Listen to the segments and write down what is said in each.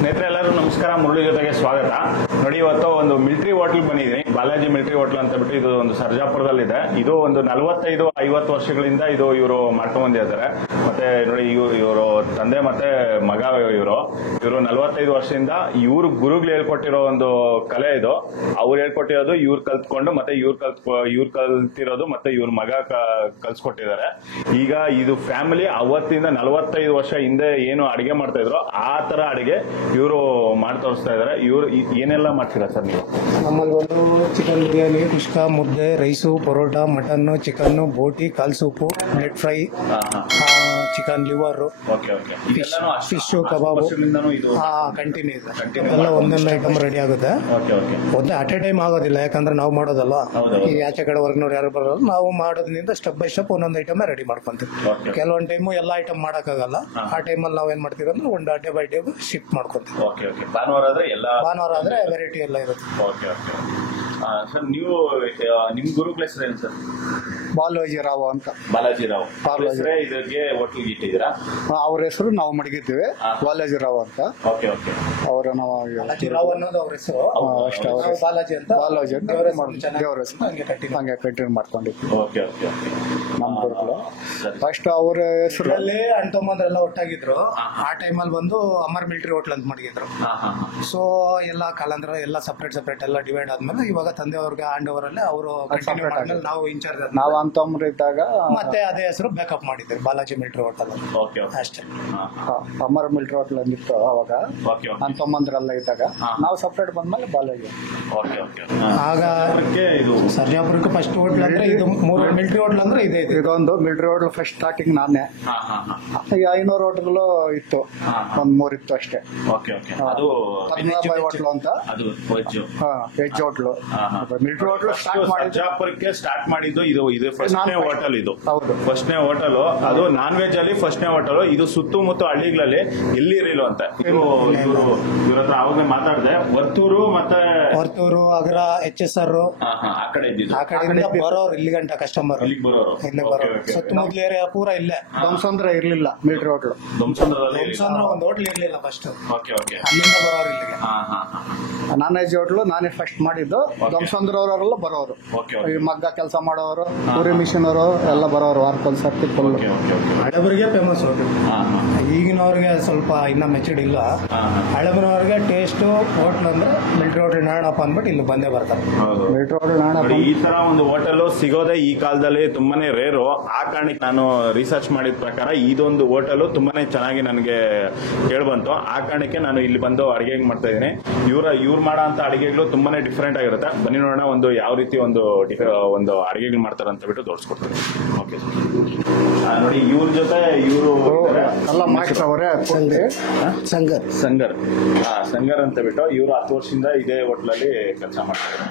ಸ್ನೇಹಿತರೆ ಎಲ್ಲರೂ ನಮಸ್ಕಾರ. ಮುರಳಿ ಜೊತೆಗೆ ಸ್ವಾಗತ. ನೋಡಿ, ಇವತ್ತು ಒಂದು ಮಿಲಿಟರಿ ಹೋಟೆಲ್ ಬಂದಿದ್ದೀನಿ. ಬಾಲಾಜಿ ಮಿಲಿಟರಿ ಹೋಟೆಲ್ ಅಂತ ಬಿಟ್ಟು ಇದು ಒಂದು ಸರ್ಜಾಪುರದಲ್ಲಿದೆ. ಇದು ಒಂದು 45-50 ವರ್ಷಗಳಿಂದ ಇವರು ಮಾಡ್ಕೊಂಡ್ ಬಂದಿದ್ದಾರೆ. ಮತ್ತೆ ನೋಡಿ, ಇವರು ತಂದೆ ಮತ್ತೆ ಮಗ ಇವರು 45 ವರ್ಷದಿಂದ ಇವ್ರು ಗುರುಗಳು ಹೇಳ್ಕೊಟ್ಟಿರೋ ಒಂದು ಕಲೆ ಇದು. ಅವ್ರು ಹೇಳ್ಕೊಟ್ಟಿರೋದು ಇವ್ರು ಕಲ್ತ್ಕೊಂಡು ಮತ್ತೆ ಇವ್ರು ಕಲ್ತಿರೋದು ಮತ್ತೆ ಇವ್ರ ಮಗ ಕಲ್ಸ್ಕೊಟ್ಟಿದ್ದಾರೆ. ಈಗ ಇದು ಫ್ಯಾಮಿಲಿ ಅವತ್ತಿಂದ 45 ವರ್ಷ ಹಿಂದೆ ಏನು ಅಡಿಗೆ ಮಾಡ್ತಾ ಇದ್ರು ಆ ತರ ಅಡಿಗೆ ಇವರು ಮಾಡಿ ತೋರಿಸ್ತಾ ಇದಾರೆ. ಇವ್ರು ಏನೆಲ್ಲ ಮಾಡ್ತೀರಾ ಸರ್ ನೀವು? ನಮ್ಮಲ್ಲಿ ಒಂದು ಚಿಕನ್ ಬಿರಿಯಾನಿ, ಕುಷ್ಕಾ, ಮುದ್ದೆ, ರೈಸು, ಪರೋಟ, ಮಟನ್, ಚಿಕನ್, ಬೋಟಿ, ಕಾಲ್ soup, bread fry, chicken liver, fish, kebab, continue ಇದೆ. ಎಲ್ಲ ಒಂದೊಂದು ಐಟಮ್ ರೆಡಿ ಆಗುತ್ತೆ. ಒಂದೇ ಅಟ್ ಎ ಟೈಮ್ ಆಗೋದಿಲ್ಲ, ಯಾಕಂದ್ರೆ ನಾವು ಮಾಡೋದಲ್ಲ. ಈಗ ಆಚೆ ಕಡೆ ವರ್ಗ್ನವ್ರು ಯಾರು ಬರೋದು, ನಾವು ಮಾಡೋದ್ರಿಂದ ಸ್ಟೆಪ್ ಬೈ ಸ್ಟೆಪ್ ಒಂದೊಂದು ಐಟಮ್ ರೆಡಿ ಮಾಡ್ಕೊಂತೀವಿ. ಕೆಲವೊಂದು ಟೈಮು ಎಲ್ಲ ಐಟಮ್ ಮಾಡೋಕ್ಕಾಗಲ್ಲ. ಆ ಟೈಮಲ್ಲಿ ನಾವೇನ್ ಮಾಡ್ತೀವಿ ಅಂದ್ರೆ ಒಂದು ಡೇ ಬೈ ಡೇ ಶಿಫ್ಟ್ ಮಾಡ್ಕೊಂತೀವಿ. ಭಾನುವಾರ ಆದ್ರೆ ವೆರೈಟಿ ಎಲ್ಲ ಇರುತ್ತೆ. ಸರ್, ನೀವು ನಿಮ್ ಗುರುಗಳ ಹೆಸರು ಏನು ಸರ್? ಬಾಲಾಜಿರಾವ್ ಅಂತ. ಬಾಲಾಜಿರಾವ್ ಇದಕ್ಕೆ ಹೋಟ್ಲಿಗೆ ಇಟ್ಟಿದ್ದೀರಾ? ಅವ್ರ ಹೆಸರು ನಾವು ಮಡಗಿದ್ದೀವಿ, ಬಾಲಾಜಿರಾವ್ ಅಂತ. ಅವರ ನಾವು ರಾವ್ ಅನ್ನೋದು ಅವ್ರ ಹೆಸರು. ಬಾಲಾಜಿ ಅಂತ ದೇವರ ಹೆಸರು ಹಂಗೆ ಕಂಟಿನ್ಯೂ ಮಾಡ್ಕೊಂಡಿದ್ವಿ ನಮ್ಮ ಗುರುಗಳು. ಫಸ್ಟ್ ಅವ್ರ ಹೆಸರಲ್ಲಿ ಅಣ್ತಮ್ಮಂದ್ರೆಲ್ಲ ಒಟ್ಟಾಗಿದ್ರು. ಆ ಟೈಮಲ್ಲಿ ಬಂದು ಅಮರ್ ಮಿಲಿಟರಿ ಹೋಟ್ಲ್ ಅಂತ ಮಡಗಿದ್ರು. ಸೊ ಎಲ್ಲ ಕಾಲಂದ್ರ ಎಲ್ಲ ಸಪ್ರೇಟ್ ಎಲ್ಲ ಡಿವೈಡ್ ಆದ್ಮೇಲೆ ಇವಾಗ ತಂದೆಯವ್ರಿಗೆ ಹ್ಯಾಂಡ್ ಓವರ್ ಅಲ್ಲಿ ಅವರು ನಾವು ಇನ್ಚಾರ್ಜ್, ನಾವು ಅಂತಂಬ್ರು ಇದ್ದಾಗ ಮತ್ತೆ ಅದೇ ಹೆಸರು ಬ್ಯಾಕಪ್ ಮಾಡಿದ್ವಿ, ಬಾಲಾಜಿ ಮಿಲಿಟರಿ ಹೋಟೆಲ್ ಅಷ್ಟೇ. ಅಮರ್ ಮಿಲಿಟರಿ ಹೋಟೆಲ್ ಅಂದಿತ್ತು ಅವಾಗ, ಅಂತಂಬಂದ್ರೆಲ್ಲ ಇದ್ದಾಗ. ನಾವು ಸಪ್ರೇಟ್ ಬಂದ್ಮೇಲೆ ಬಾಲಾಜಿ. ಆಗ ಸರ್ಜಾಪುರಕ್ಕೆ ಫಸ್ಟ್ ಹೋಟ್ಲ್ ಅಂದ್ರೆ ಇದು, ಮಿಲಿಟರಿ ಹೋಟ್ಲ್ ಅಂದ್ರೆ ಇದೆ. ಇದೊಂದು ಮಿಲಿಟರಿ ಹೋಟೆಲ್ ಫಸ್ಟ್ ಸ್ಟಾರ್ಟಿಂಗ್ ನಾನೇ. ಈಗ 500 ಹೋಟೆಲ್ಗಳು ಇತ್ತು, ಒಂದ್ 3 ಇತ್ತು ಅಷ್ಟೇ. ಪದ್ಮನಾಭಾಯಿ ಹೋಟ್ಲು ಅಂತ, ವೆಜ್ ಹೋಟ್ಲು. ಮಿಲಿಟರಿ ಹೋಟ್ಲು ಸರ್ಜಾಪುರಕ್ಕೆ ಸ್ಟಾರ್ಟ್ ಮಾಡಿದ್ದು ಇದು ಫಸ್ಟ್ನೇ ಹೋಟೆಲ್. ಇದು ಫಸ್ಟ್ನೇ ಹೋಟೆಲ್. ಅದು ನಾನ್ ವೆಜ್ ಅಲ್ಲಿ ಫಸ್ಟ್ನೇ ಹೋಟೆಲ್. ಇದು ಸುತ್ತಮುತ್ತ ಹಳ್ಳಿಗಳಲ್ಲಿ ಎಲ್ಲಿ ಇರಲಿಲ್ಲ ಅಂತ ಇವ್ರ ಹತ್ರ ಅವಾಗ ಮಾತಾಡಿದೆ. ವರ್ತೂರು, ಅಗ್ರ, HSR ಆ ಕಡೆಯಿಂದ ಬರೋರು ಇಲ್ಲಿ ಗಂಟ ಕಸ್ಟಮರ್ ಇಲ್ಲಿ ಬರೋರು. ಸುತ್ತಮುತ್ತಲ ಏರಿಯಾ ಪೂರ ಇಲ್ಲೇ. ಧ್ವಂಸಂದ್ರ ಇರ್ಲಿಲ್ಲ ಮಿಲಿಟರಿ ಹೋಟ್ಲು. ಒಂದು ಹೋಟ್ಲ್ ಇರ್ಲಿಲ್ಲ ಫಸ್ಟ್, ಅಲ್ಲಿಂದ ಬರೋರು ಇಲ್ಲಿಗೆ. ನಾನ್ ವೆಜ್ ಹೋಟ್ಲು ನಾನೇ ಫಸ್ಟ್ ಮಾಡಿದ್ದು. ಧ್ವಂಸಂದ್ರ ಅವರೆಲ್ಲ ಬರೋರು, ಈ ಮಗ್ಗ ಕೆಲಸ ಮಾಡೋರು, ಪೂರಿ ಮಿಷನ್ ಅವರು ಎಲ್ಲ ಬರೋರು. ವಾರಕ್ಕೊಂದು ಸರ್ತಿ ಫುಲ್. ಹಳಬರಿಗೆ ಫೇಮಸ್ ಹೋಟೆಲ್. ಈಗಿನವ್ರಿಗೆ ಸ್ವಲ್ಪ ಇನ್ನ ಮೆಚೂರ್ಡ್ ಇಲ್ಲ. ಹಳಬರವ್ರಿಗೆ ಟೇಸ್ಟ್ ಹೋಟ್ಲ್ ಅಂದ್ರೆ ಮಿಲಿಟರಿ ಹೋಟೆಲ್ ನಾರಾಯಣಪ್ಪ ಅಂದ್ಬಿಟ್ಟು ಇಲ್ಲಿ ಬಂದೇ ಬರ್ತಾರೆ. ಮಿಲಿಟರಿ ಹೋಟೆಲ್ ನಾರಾಯಣಪ್ಪ ಈ ತರ ಒಂದು ಹೋಟೆಲ್ ಸಿಗೋದೇ ಈ ಕಾಲದಲ್ಲಿ ತುಂಬಾನೇ ರೇರು. ಆ ಕಾರಣಕ್ಕೆ ನಾನು ರಿಸರ್ಚ್ ಮಾಡಿದ ಪ್ರಕಾರ ಇದೊಂದು ಹೋಟೆಲ್ ತುಂಬಾನೇ ಚೆನ್ನಾಗಿ ನನಗೆ ಕೇಳ್ಬಂತು. ಆ ಕಾರಣಕ್ಕೆ ನಾನು ಇಲ್ಲಿ ಬಂದು ಅಡಿಗೆ ಮಾಡ್ತಾ ಇದ್ದೀನಿ. ಇವ್ರು ಮಾಡೋ ಅಂತ ಅಡಿಗೆಗಳು ತುಂಬಾನೇ ಡಿಫ್ರೆಂಟ್ ಆಗಿರುತ್ತೆ. ಬನ್ನಿ ನೋಡೋಣ ಒಂದು ಯಾವ ರೀತಿ ಒಂದು ಅಡಿಗೆಗಳು ಮಾಡ್ತಾರೆ ಅಂತ ಬಿಟ್ಟು ತೋರಿಸ್ಕೊಡ್ತೀನಿ. ಓಕೆ ನೋಡಿ, ಇವ್ರ ಜೊತೆ ಇವರು ಎಲ್ಲ ಮಾಸ್ಟರ್ ಅವರೇ. ಸಂಗರ್ ಅಂತ ಬಿಟ್ಟು ಇವರು 10 ವರ್ಷದಿಂದ ಇದೇ ಹೋಟ್ಲಲ್ಲಿ ಕೆಲಸ ಮಾಡ್ತಾರೆ.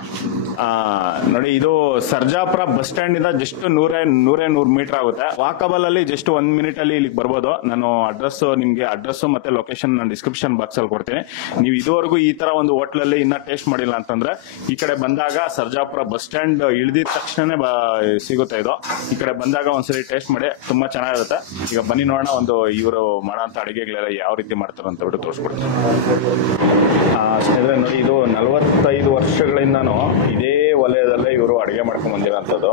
ನೋಡಿ, ಇದು ಸರ್ಜಾಪುರ ಬಸ್ ಸ್ಟ್ಯಾಂಡ್ ಇಂದ ಜಸ್ಟ್ 100 ಮೀಟರ್ ಆಗುತ್ತೆ. ವಾಕಬಲ್ ಅಲ್ಲಿ ಜಸ್ಟ್ 1 ಮಿನಿಟ್ ಅಲ್ಲಿ ಇಲ್ಲಿಗೆ ಬರ್ಬೋದು. ನಾನು ನಿಮ್ಗೆ ಅಡ್ರೆಸ್ ಮತ್ತೆ ಲೊಕೇಶನ್ ನಾನು ಡಿಸ್ಕ್ರಿಪ್ಷನ್ ಬಾಕ್ಸ್ ಅಲ್ಲಿ ಕೊಡ್ತೀನಿ. ನೀವು ಇದುವರೆಗೂ ಈ ತರ ಒಂದು ಹೋಟ್ಲ್ ಅಲ್ಲಿ ಇನ್ನ ಟೇಸ್ಟ್ ಮಾಡಿಲ್ಲ ಅಂತಂದ್ರೆ ಈ ಕಡೆ ಬಂದಾಗ ಸರ್ಜಾಪುರ ಬಸ್ ಸ್ಟ್ಯಾಂಡ್ ಇಳಿದಿದ ತಕ್ಷಣನೇ ಸಿಗುತ್ತೆ ಇದು. ಈ ಕಡೆ ಬಂದಾಗ ಒಂದ್ಸರಿ ಟೇಸ್ಟ್ ಮಾಡಿ, ತುಂಬಾ ಚೆನ್ನಾಗಿರುತ್ತೆ. ಈಗ ಬನ್ನಿ ನೋಡೋಣ ಒಂದು ಇವರು ಮಾಡೋ ಅಂತ ಅಡಿಗೆಗಳೆಲ್ಲ ಯಾವ ರೀತಿ ಮಾಡ್ತಾರೆ ಅಂತ ಬಿಟ್ಟು ತೋರಿಸ್ಕೊಡ್ತೀನಿ. ಸ್ನೇಹಿತರೆ ನೋಡಿ, ಇದು 45 ವರ್ಷಗಳಿಂದಾನು ಇದೇ ವಲಯದಲ್ಲೇ ಇವರು ಅಡಿಗೆ ಮಾಡ್ಕೊಂಡ್ ಬಂದಿರೋಂಥದ್ದು.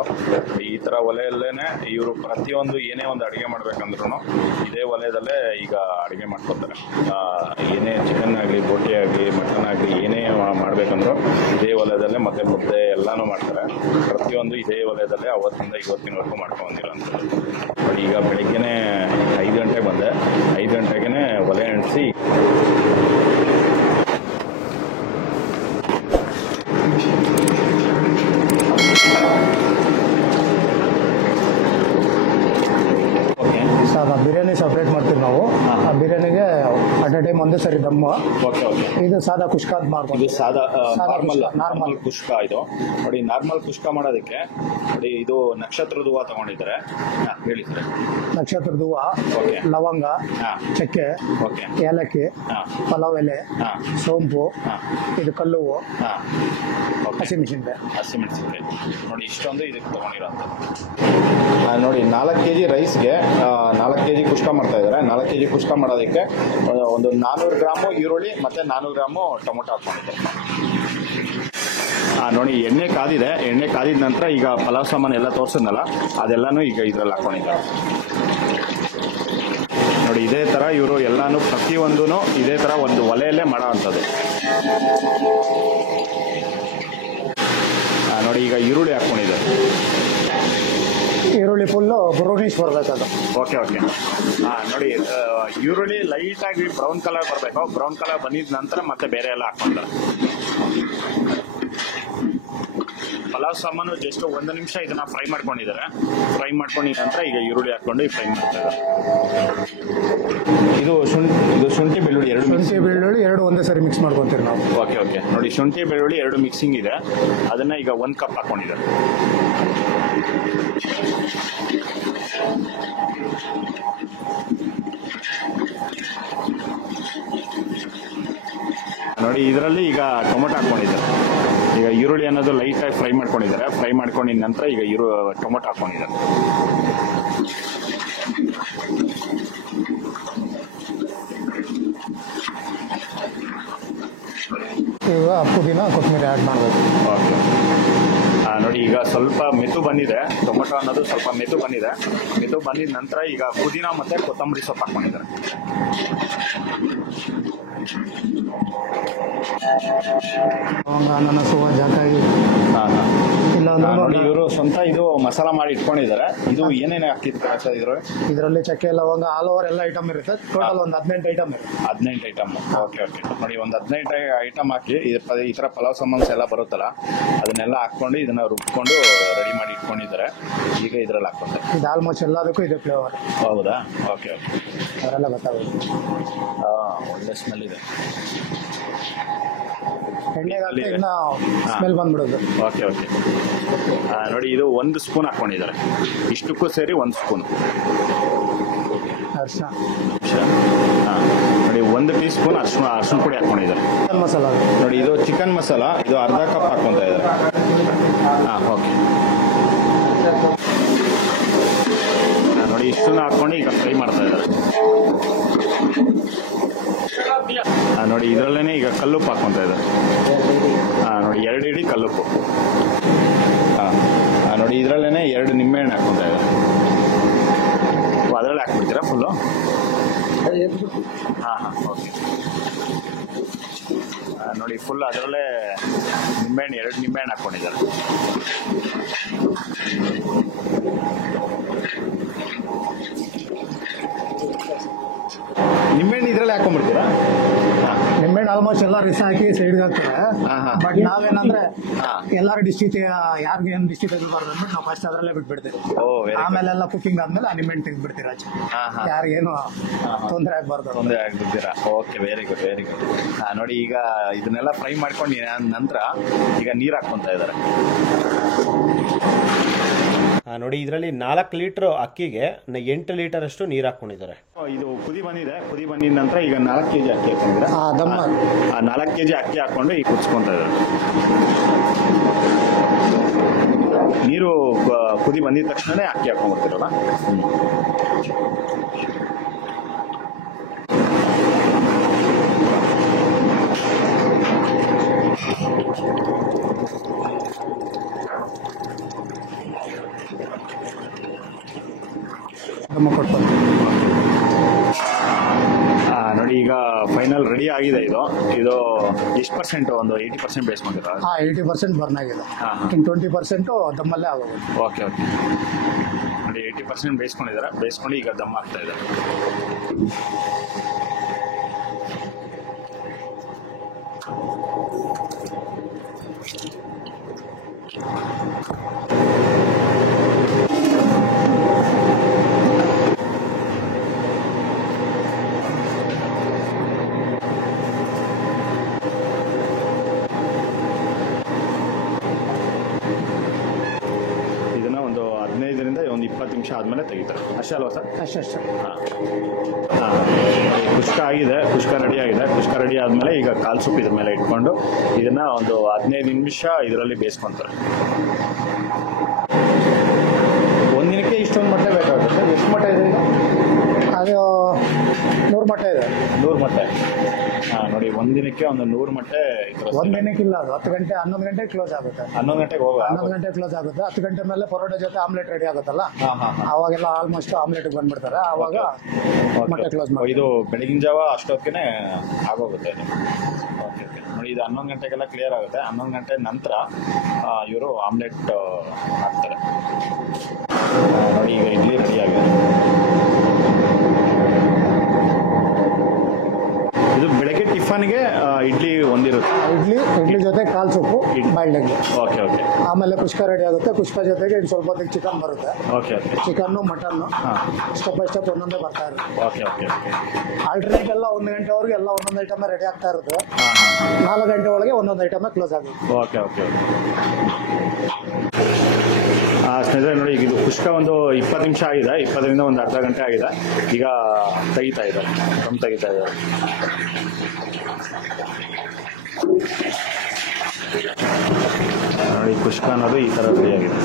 ಈ ತರ ವಲಯದಲ್ಲೇನೆ ಇವರು ಪ್ರತಿಯೊಂದು ಏನೇ ಒಂದು ಅಡಿಗೆ ಮಾಡ್ಬೇಕಂದ್ರೂ ಇದೇ ವಲಯದಲ್ಲೇ ಈಗ ಅಡಿಗೆ ಮಾಡ್ಕೊತಾರೆ. ಏನೇ ಚಿಕನ್ ಆಗಲಿ, ಬೋಟಿ ಆಗಲಿ, ಮಟನ್ ಆಗಲಿ, ಏನೇ ಮಾಡ್ಬೇಕಂದ್ರು ಇದೇ ವಲಯದಲ್ಲೇ ಮತ್ತೆ ಮುದ್ದೆ ಎಲ್ಲಾನು ಮಾಡ್ತಾರೆ. ಪ್ರತಿಯೊಂದು ಇದೇ ವಲಯದಲ್ಲೇ ಅವತ್ತಿಂದ ಇವತ್ತಿನವರೆಗೂ ಮಾಡ್ಕೊಂಡ್ ಬಂದಿರೋಂಥದ್ದು. ಬಟ್ ಈಗ ಬೆಳಿಗ್ಗೆನೆ 5 ಗಂಟೆಗೆ ಬಂದೆ. 5 ಗಂಟೆಗೆ ಒಲೆ ಅಂಟಿಸಿ ಬಿರಿಯಾನಿ ಸಪ್ರೇಟ್ ಮಾಡ್ತೀವಿ ನಾವು. ಆ ಬಿರಿಯಾನಿಗೆ ಅಟ್ ಎ ಟೈಮ್ ಒಂದೇ ಸರಿ ದಮ್ಮು. ಇದು ಸಾದಾ ಕುಷ್ಕ ಅಂತ ಮಾಡ್ಬೋದು. ಇದು ನಾರ್ಮಲ್ ಕುಷ್ಕ. ಇದು ನೋಡಿ, ನಾರ್ಮಲ್ ಕುಷ್ಕ ಮಾಡೋದಕ್ಕೆ ನೋಡಿ, ಇದು ನಕ್ಷತ್ರದ ಹೂವು ತಗೊಂಡಿದ್ದಾರೆ. ಹೇಳಿ ಸರ್. ನಕ್ಷತ್ರದ ಹೂವು, ಲವಂಗ, ಚಕ್ಕೆ, ಏಲಕ್ಕಿ, ಪಲಾವ್ ಎಲೆ, ಸೋಂಪು, ಇದು ಕಲ್ಲು ಹೂವು, ಹಸಿಮೆಣಸಿನಕಾಯಿ ನೋಡಿ, ಇಷ್ಟೊಂದು ಇದಕ್ಕೆ ತಗೊಂಡಿರೋಂಥದ್ದು. ನೋಡಿ, 4 kg ರೈಸ್ಗೆ 4 kg ಕುಷ್ಕ ಮಾಡ್ತಾ ಇದ್ದಾರೆ. 4 kg ಕುಷ್ಕ ಮಾಡೋದಕ್ಕೆ ಒಂದು 4 400 ಗ್ರಾಮು ಈರುಳ್ಳಿ ಮತ್ತೆ 400 ಗ್ರಾಮು ಟೊಮೊಟೊ ಹಾಕೊಂಡಿದ್ದಾರೆ. ನೋಡಿ ಎಣ್ಣೆ ಕಾದಿದೆ. ಎಣ್ಣೆ ಕಾದಿದ ನಂತರ ಈಗ ಪಲಾವ್ ಸಾಮಾನು ಎಲ್ಲ ತೋರಿಸಿದ್ನಲ್ಲ ಅದೆಲ್ಲಾನು ಈಗ ಇದ್ರಲ್ಲಿ ಹಾಕೊಂಡಿದ್ದಾರೆ. ನೋಡಿ ಇದೇ ತರ ಇವರು ಎಲ್ಲಾನು ಪ್ರತಿಯೊಂದೂ ಇದೇ ತರ ಒಂದು ಒಲೆಯಲ್ಲೇ ಮಾಡೋ ಅಂಥದ್ದು. ನೋಡಿ ಈಗ ಈರುಳ್ಳಿ ಹಾಕೊಂಡಿದ್ದಾರೆ. ಈರುಳ್ಳಿ ಫುಲ್ಲು ಬ್ರೌನಿಶ್ ಬರಬೇಕದು. Okay okay. ನೋಡಿ ಈರುಳ್ಳಿ ಲೈಟಾಗಿ ಬ್ರೌನ್ ಕಲರ್ ಬರಬೇಕು. ಬ್ರೌನ್ ಕಲರ್ ಬಂದಿದ ನಂತರ ಮತ್ತೆ ಬೇರೆ ಎಲ್ಲ ಹಾಕ್ಕೊಂತಾರೆ. ಪಲಾವ್ ಸಾಮಾನು ಜಸ್ಟ್ 1 ನಿಮಿಷ ಇದನ್ನ ಫ್ರೈ ಮಾಡ್ಕೊಂಡಿದ್ದಾರೆ. ಫ್ರೈ ಮಾಡ್ಕೊಂಡಿದ ನಂತರ ಈಗ ಈರುಳ್ಳಿ ಹಾಕೊಂಡು ಫ್ರೈ ಮಾಡ್ತಾ ಇದ್ದಾರೆ. ಇದು ಶುಂಠಿ ಬೆಳ್ಳುಳ್ಳಿ ಎರಡು ಒಂದೇ ಸರಿ ಮಿಕ್ಸ್ ಮಾಡ್ಕೊಂತೀವಿ ನಾವು. Okay okay. ನೋಡಿ ಶುಂಠಿ ಬೆಳ್ಳುಳ್ಳಿ 2 ಮಿಕ್ಸಿಂಗ್ ಇದೆ. ಅದನ್ನ ಈಗ 1 ಕಪ್ ಹಾಕೊಂಡಿದ್ದಾರೆ. ನೋಡಿ ಇದರಲ್ಲಿ ಈಗ ಟೊಮೊಟೊ ಹಾಕೊಂಡಿದ್ದಾರೆ. ಈಗ ಈರುಳ್ಳಿ ಅನ್ನೋದು ಲೈಟಾಗಿ ಫ್ರೈ ಮಾಡ್ಕೊಂಡಿದ್ದಾರೆ. ಫ್ರೈ ಮಾಡ್ಕೊಂಡಿದ ನಂತರ ಈಗ ಟೊಮೊಟೊ ಹಾಕೊಂಡಿದ್ದಾರೆ. ಈಗ ಪುದೀನ ಕೊತ್ತಂಬರಿ ಆ್ಯಡ್ ಮಾಡಬೇಕು. ಓಕೆ. ನೋಡಿ ಈಗ ಸ್ವಲ್ಪ ಮೆತು ಬಂದಿದೆ. ಟೊಮೊಟೊ ಅನ್ನೋದು ಸ್ವಲ್ಪ ಮೆತು ಬಂದಿದೆ. ಮೆತು ಬಂದಿದ ನಂತರ ಈಗ ಪುದೀನ ಮತ್ತೆ ಕೊತ್ತಂಬರಿ ಸೊಪ್ಪು ಹಾಕೊಂಡಿದ್ದಾರೆ. ಅನನಸು ಜಾಕಾಯಿ ಇಲ್ಲ ನೋಡಿ ಇವರು ಸ್ವಂತ ಇದು ಮಸಾಲ ಮಾಡಿ ಇಟ್ಕೊಂಡಿದ್ದಾರೆ. ಇದು ಏನೇನು ಹಾಕಿರ್ತಾರೆ ಸರ್ ಇದರಲ್ಲಿ ಚಕ್ಕೆ ಲವಂಗ ಆಲ್ ಓವರ್ ಎಲ್ಲ ಐಟಮ್ ಇರುತ್ತೆ. ಟೋಟಲ್ ಒಂದು 18 ಐಟಮ್ ಇರುತ್ತೆ. 18 ಐಟಮ್. Okay okay. ನೋಡಿ ಒಂದು 18 ಐಟಮ್ ಹಾಕಿ ಈ ತರ ಪಲಾವ್ ಸಾಮಾನ್ಸ್ ಎಲ್ಲ ಬರುತ್ತಲ್ಲ ಅದನ್ನೆಲ್ಲ ಹಾಕೊಂಡು ಇದನ್ನ ರುಬ್ಕೊಂಡು ರೆಡಿ ಮಾಡಿ ಇಟ್ಕೊಂಡಿದ್ದಾರೆ. ಈಗ ಇದ್ರಲ್ಲಿ ಹಾಕ್ತಾರೆ. ಇದು ಆಲ್ಮೋಸ್ಟ್ ಎಲ್ಲದಕ್ಕೂ ಇದೆ ಫ್ಲೇವರ್. ಹೌದಾ? Okay okay. ಅವರೆಲ್ಲ ಗೊತ್ತಾಗುತ್ತೆ. ಒಳ್ಳೆ ಸ್ಮೆಲ್ ಇದೆ. ಎಣ್ಣೆಗೆ ಇನ್ನ ಸ್ಮೆಲ್ ಬಂದ್ಬಿಡೋದು. Okay okay. ನೋಡಿ ಇದು 1 ಸ್ಪೂನ್ ಹಾಕೊಂಡಿದ್ದಾರೆ. ಇಷ್ಟಕ್ಕೂ ಸೇರಿ 1 ಸ್ಪೂನ್ ಅರಿಶಿನ. ನೋಡಿ 1 ಟೀ ಸ್ಪೂನ್ ಅರಿಶಿನ ಪುಡಿ ಹಾಕೊಂಡಿದ್ದಾರೆ. ಚಿಕನ್ ಮಸಾಲ ನೋಡಿ ಇದು ಚಿಕನ್ ಮಸಾಲ. ಇದು ಅರ್ಧ ಕಪ್ ಹಾಕೊಂತ ಇದ್ದಾರೆ. ಓಕೆ. ನೋಡಿ ಇಷ್ಟನ್ನು ಹಾಕೊಂಡು ಈಗ ಫ್ರೈ ಮಾಡ್ತಾ ಇದ್ದಾರೆ. ನೋಡಿ ಇದರಲ್ಲೇನೆ ಈಗ ಕಲ್ಲುಪ್ಪು ಹಾಕೊಂತ ಇದ್ದಾರೆ. ನೋಡಿ 2 ಇಡಿ ಕಲ್ಲುಪ್ಪು. ನೋಡಿ ಇದರಲ್ಲೇನೆ 2 ನಿಂಬೆಹಣ್ಣು ಹಾಕೊಂತ ಇದ್ದಾರೆ. ಅದರಲ್ಲಿ ಹಾಕ್ಬಿಡ್ತೀರಾ ಫುಲ್ಲು? ಓಕೆ. ನೋಡಿ ಫುಲ್ ಅದರಲ್ಲೇ ನಿಂಬೆಹಣ್ಣು 2 ನಿಂಬೆಹಣ್ಣು ಹಾಕ್ಕೊಂಡಿದ್ದಾರೆ. ನಿಂಬೆಹಣ್ಣು ಇದರಲ್ಲಿ ಹಾಕೊಂಡ್ಬಿಡ್ತೀರಾ? ನಿಂಬೆಹಣ್ಣು ಆಲ್ಮೋಸ್ಟ್ ಎಲ್ಲ ರಿಸ್ ಹಾಕಿ ಸೈಡ್ಗೆ ಹಾಕ್ತಾರೆ. ಬಟ್ ನಾವೇನಂದ್ರೆ ಎಲ್ಲಾರು ಡಿಸ್ಟಿಕ್ ಯಾರಿಗೆ ಏನು ಡಿಸ್ಟಿಕ್ ತೆಗಿಬಾರ್ದು ಅಂದ್ಬಿಟ್ಟು ನಾವು ಫಸ್ಟ್ ಅದರಲ್ಲೇ ಬಿಟ್ಬಿಡ್ತೀವಿ. ಆಮೇಲೆ ಎಲ್ಲ ಕುಕಿಂಗ್ ಆದ್ಮೇಲೆ ಆ ನಿಂಬೆಹಣ್ಣು ತೆಗೆದ್ಬಿಡ್ತೀರಾ. ಯಾರಿಗೇನು ತೊಂದರೆ ಆಗ್ಬಾರ್ದು. ತೊಂದರೆ ಆಗ್ಬಿಡ್ತೀರಾ? Okay, very good very good. ನೋಡಿ ಈಗ ಇದನ್ನೆಲ್ಲ ಫ್ರೈ ಮಾಡ್ಕೊಂಡು ನಂತರ ಈಗ ನೀರು ಹಾಕ್ಕೊಂತ ಇದ್ದಾರೆ. ನೋಡಿ ಇದರಲ್ಲಿ 4 ಲೀಟರ್ ಅಕ್ಕಿಗೆ 8 ಲೀಟರ್ ಅಷ್ಟು ನೀರು ಹಾಕೊಂಡಿದ್ದಾರೆ. ಇದು ಕುದಿ ಬಂದಿದೆ. ಕುದಿ ಬಂದಿದ ನಂತರ ಈಗ 4 kg ಅಕ್ಕಿ ಹಾಕೊಂಡಿದ್ದಾರೆ. 4 kg ಅಕ್ಕಿ ಹಾಕೊಂಡು ಈಗ ಕುದಿಸ್ಕೊಂತ ಇದ್ದಾರೆ. ನೀರು ಕುದಿ ಬಂದಿದ ತಕ್ಷಣನೇ ಅಕ್ಕಿ ಹಾಕೊಂಡ್ಬಿಡ್ತಿರಲ್ಲ. ನೋಡಿ ಈಗ ಫೈನಲ್ ರೆಡಿ ಆಗಿದೆ. ಇದು ಎಷ್ಟು ಪರ್ಸೆಂಟ್? ಒಂದು 80% ಬೇಯಿಸ್ಕೊಂಡಿರ? 80% ಬರ್ನ್ ಆಗಿದೆ. 20% ದಮ್ಮಲ್ಲೇ ಆಗೋದು. Okay okay. ನೋಡಿ 80% ಬೇಯಿಸ್ಕೊಂಡಿದ್ದಾರೆ. ಬೇಯಿಸ್ಕೊಂಡು ಈಗ ದಮ್ ಆಗ್ತಾ ಇದೆ. ಒಂದು 15ರಿಂದ 20 ನಿಮಿಷ ಆದ್ಮೇಲೆ ತೆಗಿತಾರೆ. ಅಷ್ಟೇ ಅಲ್ವಾ ಸರ್? ಅಷ್ಟೇ. ಕುಷ್ಕ ಆಗಿದೆ. ಕುಷ್ಕ ರೆಡಿ ಆಗಿದೆ. ಕುಷ್ಕ ರೆಡಿ ಆದ್ಮೇಲೆ ಈಗ ಕಾಲ್ ಸೂಪ್ ಇದ್ರ ಮೇಲೆ ಇಟ್ಕೊಂಡು ಇದನ್ನ ಒಂದು 15 ನಿಮಿಷ ಇದರಲ್ಲಿ ಬೇಯಿಸ್ಕೊಂತಾರೆ. ಒಂದಿನಕ್ಕೆ ಇಷ್ಟೊಂದು ಮೊಟ್ಟೆ ಬೇಕಾಗುತ್ತೆ ಸರ್? ಎಷ್ಟು ಮೊಟ್ಟೆ ಇದೆ? ಅದು 100 ಮೊಟ್ಟೆ ಇದೆ. 100 ಮೊಟ್ಟೆ. ನೋಡಿ ಒಂದಿನಕ್ಕೆ ಒಂದು 100 ಮೊಟ್ಟೆ. ಒಂದ್ ದಿನಕ್ಕಿಲ್ಲ, ಅದು 10 ಗಂಟೆ 11 ಗಂಟೆಗೆ ಕ್ಲೋಸ್ ಆಗುತ್ತೆ. 11 ಗಂಟೆಗೆ 11 ಗಂಟೆ ಕ್ಲೋಸ್ ಆಗುತ್ತೆ. 10 ಗಂಟೆ ಮೇಲೆ ಪರೋಟ ಜೊತೆ ಆಮ್ಲೆಟ್ ರೆಡಿ ಆಗುತ್ತಲ್ಲ, ಅವಾಗೆಲ್ಲ ಆಲ್ಮೋಸ್ಟ್ ಆಮ್ಲೆಟ್ ಬಂದ್ಬಿಡ್ತಾರೆ. ಅವಾಗ ಮೊಟ್ಟೆ ಕ್ಲೋಸ್ ಮಾಡಿ. ಇದು ಬೆಳಗಿನ ಜಾವ ಅಷ್ಟೊತ್ತಿಗೆ ಆಗೋಗುತ್ತೆ. Okay okay. ನೋಡಿ ಇದು 11 ಗಂಟೆಗೆಲ್ಲ ಕ್ಲಿಯರ್ ಆಗುತ್ತೆ. 11 ಗಂಟೆ ನಂತರ ಇವರು ಆಮ್ಲೆಟ್ ಹಾಕ್ತಾರೆ. ನೋಡಿ ಈಗ ಇಡ್ಲಿ ರೆಡಿ ಆಗಿದೆ. ಇದು ಬೆಳಗ್ಗೆ ಟಿಫನ್ಗೆ ಇಡ್ಲಿ ಒಂದಿರುತ್ತೆ. ಇಡ್ಲಿ ಜೊತೆ ಕಾಲ್ ಸೊಪ್ಪು ಬಾಯ್ಲ್ಡ್ ಎಗ್. Okay okay. ಆಮೇಲೆ ಕುಷ್ಕ ರೆಡಿ ಆಗುತ್ತೆ. ಕುಷ್ಕ ಜೊತೆಗೆ ಇನ್ನು ಸ್ವಲ್ಪ ಹೊತ್ತಿಗೆ ಚಿಕನ್ ಬರುತ್ತೆ. Okay okay. Chicken mutton step by step ಒಂದೊಂದೇ ಬರ್ತಾ ಇರುತ್ತೆ. Okay okay okay. ಆಲ್ಟರ್ನೇಟ್ ಎಲ್ಲ 1 ಗಂಟೆವರೆಗೆ ಎಲ್ಲ ಒಂದೊಂದು ಐಟಮ್ ರೆಡಿ ಆಗ್ತಾ ಇರುತ್ತೆ. 4 ಗಂಟೆ ಒಳಗೆ ಒಂದೊಂದು ಐಟಮ್ ಕ್ಲೋಸ್ ಆಗುತ್ತೆ. Okay okay okay. ಸ್ನೇಹಿತರೆ ನೋಡಿ, ಈಗ ಇದು ಕುಷ್ಕ ಒಂದು 20 ನಿಮಿಷ ಆಗಿದೆ. 20ರಿಂದ ಒಂದು ಅರ್ಧ ಗಂಟೆ ಆಗಿದೆ. ಈಗ ತೆಗಿತಾ ಇದ್ದಾರೆ, ದಮ್ ತೆಗಿತಾ ಇದ್ದಾರೆ. ನೋಡಿ ಕುಷ್ಕ ಅನ್ನೋದು ಈ ಥರ ರೆಡಿಯಾಗಿದೆ.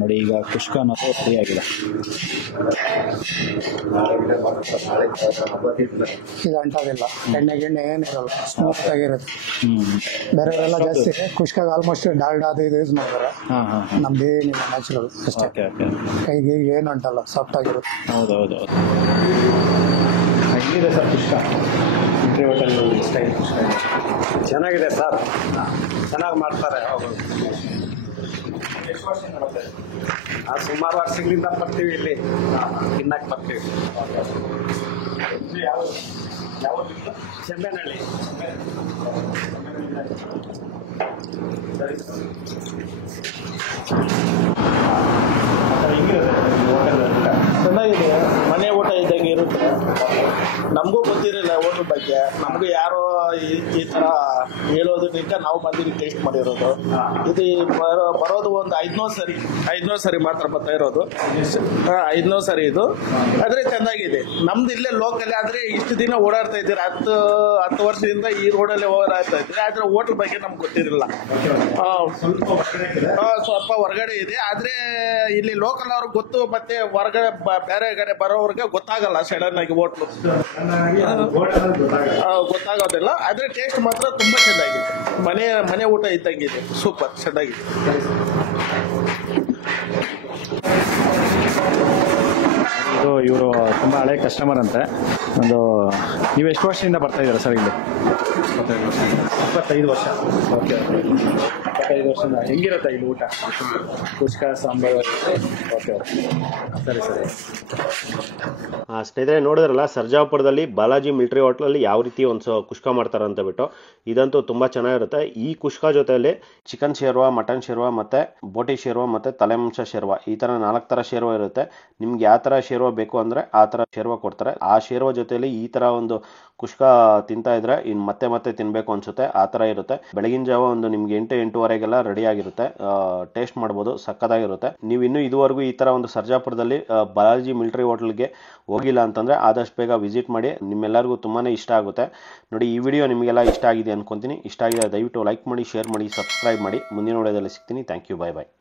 ನೋಡಿ ಈಗ ಕುಷ್ಕ ಅನ್ನೋದು ಫ್ರೀ ಆಗಿದೆ. ಇದು ಅಂಟೋದಿಲ್ಲ, ಎಣ್ಣೆ ಏನಿರಲ್ಲ, ಸ್ಮೂತ್ ಆಗಿರುತ್ತೆ. ಬೇರೆಯವರೆಲ್ಲ ಜಾಸ್ತಿ ಕುಷ್ಕಾಗ ಆಲ್ಮೋಸ್ಟ್ ಡಾಲ್ಡಾ ಅದು ಇದು ಯೂಸ್ ಮಾಡ್ತಾರೆ. ನಮ್ದೇನಿಲ್ಲ, ನ್ಯಾಚುರಲ್ ಅಷ್ಟೇ. ಕೈಗೆ ಏನು ಅಂಟಲ್ಲ, ಸಾಫ್ಟ್ ಆಗಿರುತ್ತೆ. ಹೌದು ಹೌದು ಹೌದು. ಹೇಗಿದೆ ಸರ್ ಕುಷ್ಕ? ಹೋಟೆಲ್ ಸ್ಟೈಲ್ ಕುಷ್ಕ ಚೆನ್ನಾಗಿದೆ ಸರ್, ಚೆನ್ನಾಗಿ ಮಾಡ್ತಾರೆ. ಸುಮಾರು ವರ್ಷಗಳಿಂದ ಬರ್ತೀವಿ ಇಲ್ಲಿ ತಿನ್ನಕ್ಕೆ ಬರ್ತೀವಿ. ಚೆಂಬೇನಹಳ್ಳಿ. ಚೆನ್ನಾಗಿದೆ, ಮನೆ ಊಟ ಇದ್ದಂಗೆ ಇರುತ್ತೆ. ನಮಗೂ ಗೊತ್ತಿರಲಿಲ್ಲ ಹೋಟ್ಲ್ ಬಗ್ಗೆ. ನಮಗೂ ಯಾರೋ ಈ ಥರ ಹೇಳೋದ್ರಿಂದ ನಾವು ಬಂದಿದ್ದು ಟೇಸ್ಟ್ ಮಾಡಿರೋದು. ಇದು ಬರೋದು ಒಂದು 500 ಸರಿ ಮಾತ್ರ ಬರ್ತಾ ಇರೋದು. 500 ಸರಿ ಇದು. ಆದರೆ ಚೆನ್ನಾಗಿದೆ. ನಮ್ದು ಇಲ್ಲೇ ಲೋಕಲ್ ಆದರೆ ಇಷ್ಟು ದಿನ ಓಡಾಡ್ತಾ ಇದ್ದೀರಾ, 10 ವರ್ಷದಿಂದ ಈ ರೋಡಲ್ಲಿ ಓಡಾಡ್ತಾ ಇದ್ದೀರಾ. ಆದರೆ ಹೋಟ್ಲ್ ಬಗ್ಗೆ ನಮ್ಗೆ ಗೊತ್ತಿರಲಿಲ್ಲ. ಸ್ವಲ್ಪ ಹೊರಗಡೆ ಇದೆ, ಆದರೆ ಇಲ್ಲಿ ಲೋಕಲ್ ಅವ್ರಿಗೆ ಗೊತ್ತು. ಮತ್ತೆ ಹೊರಗಡೆ ಬೇರೆ ಕಡೆ ಬರೋವ್ರಿಗೆ ಗೊತ್ತಾಗಲ್ಲ ಸಡನ್ ಆಗಿ ಹೋಟ್ಲು, ಗೊತ್ತಾಗೋದಿಲ್ಲ. ಆದರೆ ಟೇಸ್ಟ್ ಮಾತ್ರ ತುಂಬ ಚೆನ್ನಾಗಿದೆ. ಮನೆ ಊಟ ಇದ್ದಂಗಿದೆ. ಸೂಪರ್ ಚೆನ್ನಾಗಿದೆ. ಇದು ಇವರು ತುಂಬ ಹಳೆ ಕಸ್ಟಮರ್ ಅಂತೆ. ನೀವು ಎಷ್ಟು ವರ್ಷದಿಂದ ಬರ್ತಾ ಇದ್ದೀರಾ ಸರ್ ಇಲ್ಲಿ? 25 ವರ್ಷ. ಓಕೆ, 25 ವರ್ಷದಿಂದ. ಹೆಂಗಿರುತ್ತೆ ಇಲ್ಲಿ ಊಟ? ಕುಷ್ಕ ಸಾಂಬಾರು? ಓಕೆ, ಸರಿ ಸರಿ. ಸ್ನೇಹಿತರೆ ನೋಡಿದ್ರಲ್ಲ, ಸರ್ಜಾಪುರದಲ್ಲಿ ಬಾಲಾಜಿ ಮಿಲಿಟರಿ ಹೋಟ್ಲಲ್ಲಿ ಯಾವ ರೀತಿ ಒಂದು ಕುಷ್ಕ ಮಾಡ್ತಾರೆ ಅಂತ ಬಿಟ್ಟು. ಇದಂತೂ ತುಂಬ ಚೆನ್ನಾಗಿರುತ್ತೆ. ಈ ಕುಷ್ಕ ಜೊತೆಯಲ್ಲಿ ಚಿಕನ್ ಶೇರ್ವಾ, ಮಟನ್ ಶೇರ್ವಾ, ಮತ್ತು ಬೋಟಿ ಶೇರ್ವಾ, ಮತ್ತು ತಲೆಮಾಂಸ ಶೇರ್ವಾ, ಈ ಥರ 4 ಥರ ಶೇರ್ವಾ ಇರುತ್ತೆ. ನಿಮ್ಗೆ ಯಾವ ಥರ ಶೇರ್ವಾ ಬೇಕು ಅಂದರೆ ಆ ಥರ ಶೇರ್ವಾ ಕೊಡ್ತಾರೆ. ಆ ಶೇರ್ವಾ ಜೊತೆಯಲ್ಲಿ ಈ ಥರ ಒಂದು ಕುಷ್ಕ ತಿಂತಾ ಇದ್ರೆ ಇನ್ನು ಮತ್ತೆ ಮತ್ತೆ ತಿನ್ನಬೇಕು ಅನ್ಸುತ್ತೆ, ಆ ಥರ ಇರುತ್ತೆ. ಬೆಳಗಿನ ಜಾವ ಒಂದು ನಿಮ್ಗೆ 8-8:15ಗೆಲ್ಲ ರೆಡಿ ಆಗಿರುತ್ತೆ. ಟೇಸ್ಟ್ ಮಾಡ್ಬೋದು, ಸಕ್ಕತ್ತಾಗಿರುತ್ತೆ. ನೀವು ಇನ್ನೂ ಇದುವರೆಗೂ ಈ ಥರ ಒಂದು ಸರ್ಜಾಪುರದಲ್ಲಿ ಬಾಲಾಜಿ ಮಿಲಿಟರಿ ಹೋಟ್ಲ್ಗೆ ಹೋಗಿಲ್ಲ ಅಂತಂದರೆ ಆದಷ್ಟು ಬೇಗ ವಿಸಿಟ್ ಮಾಡಿ. ನಿಮ್ಮೆಲ್ಲರಿಗೂ ತುಂಬಾ ಇಷ್ಟ ಆಗುತ್ತೆ. ನೋಡಿ, ಈ ವಿಡಿಯೋ ನಿಮಗೆಲ್ಲ ಇಷ್ಟ ಆಗಿದೆ ಅನ್ಕೊತೀನಿ. ಇಷ್ಟ ಆಗಿದೆ ದಯವಿಟ್ಟು ಲೈಕ್ ಮಾಡಿ, ಶೇರ್ ಮಾಡಿ, ಸಬ್ಸ್ಕ್ರೈಬ್ ಮಾಡಿ. ಮುಂದಿನ ವಿಡಿಯೋದಲ್ಲಿ ಸಿಗ್ತೀನಿ. Thank you, bye bye.